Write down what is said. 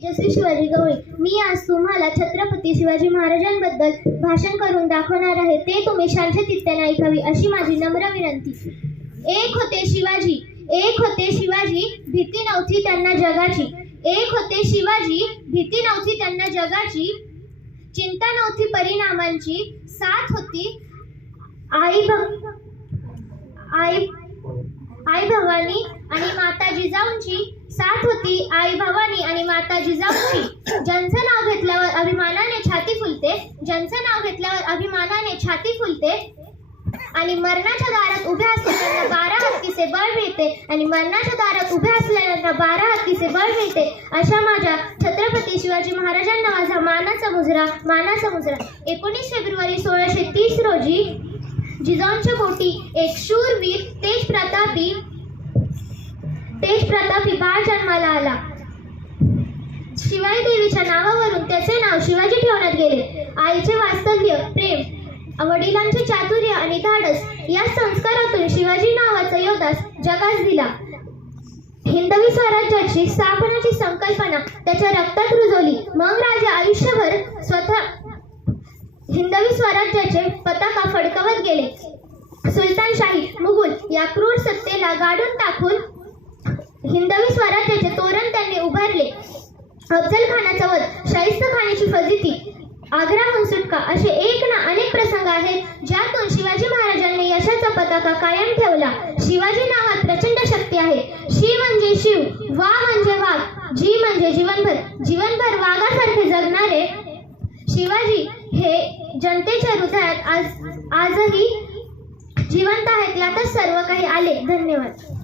जसे शिवाजी गवळी. मी आज तुम्हाला छत्रपती शिवाजी महाराजांबद्दल भाषण करून दाखवणार आहे. ते तुम्ही शांतचित्ताने ऐकावी अशी माझी नम्र विनंती. एक होते शिवाजी, एक होते शिवाजी, भीती नव्हती त्यांना जगाची. एक होते शिवाजी, भीती नव्हती त्यांना जगाची, चिंता नव्हती परिणामांची. साथ होती आई भवानी आणि माता जिजाऊंची. साथ होती आई भवानी आणि माता जिजाऊंची. ज्यांचं नाव घेतल्यावर अभिमानाने छाती फुलते, ज्यांचं नाव घेतल्यावर अभिमानाने छाती फुलते. आणि मरणाच्या दारात उभे असलेल्यांना 12 हत्तीचे बळ मिळते, आणि मरणाच्या दारात उभे असलेल्यांना 12 हत्तीचे बळ मिळते. अशा माझ्या छत्रपती शिवाजी महाराजांना माझा मानाचा मुजरा. 19 फेब्रुवारी 1630 रोजी जिजाऊंच्या पोटी एक शूरवीर तेज प्रतापी बाळ जन्माला आला. शिवाई देवीच्या नावावरून त्याचे नाव शिवाजी ठेवण्यात गेले. आईचे वात्सल्य, प्रेम, वडिलांचे चातुर्य आणि धाडस या संस्कारातून शिवाजी नावाचा योद्धास जगास दिला. हिंदवी स्वराज्याची स्थापनेची संकल्पना त्याच्या रक्तात रुजवली. मग राजा आयुष्यभर स्वतः हिंदवी स्वराज्याचे पताका फडकवत गेले. सुलतानशाही, मुघल या क्रूर सत्तेला गाडून टाकून हिंदवी स्वराज्याचे तोरण त्यांनी उभारले. अफजल खानाचा वध, शाहिस्ता खानाची फजिती, आग्राहून सुटका असे एक ना अनेक प्रसंग आहेत ज्यातून शिवाजी महाराजांनी यशाचा पताका कायम ठेवला. शिवाजी नावात प्रचंड शक्ती आहे. शी म्हणजे शिव, वा म्हणजे वाघ, जी म्हणजे जीवनभर वाघासारखे जगणारे शिवाजी हे जनतेच्या हृदयात आजही जिवंत आहेत. यातच सर्व काही आले. धन्यवाद.